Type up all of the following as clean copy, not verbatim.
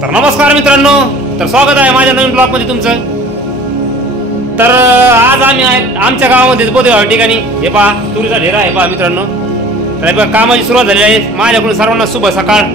तर नमस्कार मित्रांनो, तर स्वागत आहे माझ्या नवीन ब्लॉग मध्ये तुमचं। तर आज आम्ही आमच्या गावामध्ये बोदेगाव ठिकाणी हे पहा तुरीचा ढेरा आहे पहा मित्रांनो। तर कामाची सुरुवात झाली आहे। माझ्याकडून सर्वांना शुभ सकाळ।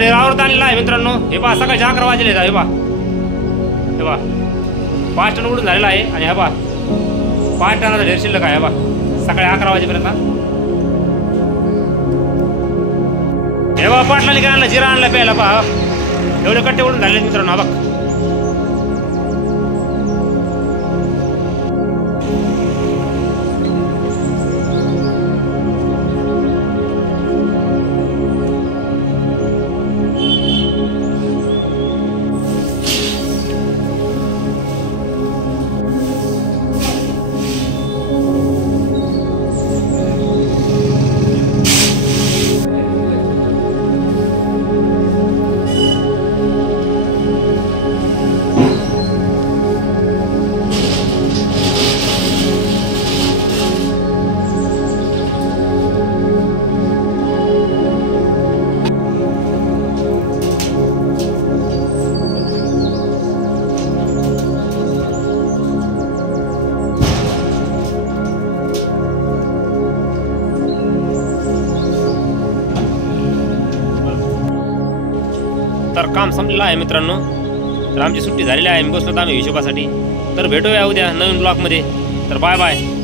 ढेरावर आणलेला आहे मित्रांनो। हे पहा सकाळचे 11 वाजले हे पहा 5 टन उडून झालेला आहे। आणि हे पहा 5 टनाचा ढेर शिल्लक आहे। हे पहा सकाळी 11 वाजेपर्यंत हे पहा पाटलाने काय आणलं, जिरा आणला प्यायला पहा। एवढे कट्टे उडून झाले मित्रांनो। हा बघ तर काम संपलेलं आहे मित्रांनो। तर आमची सुट्टी झालेली आहे। मी बसलो आम्ही हिशोबासाठी। तर भेटूया उद्या नवीन ब्लॉग मध्ये। तर बाय बाय।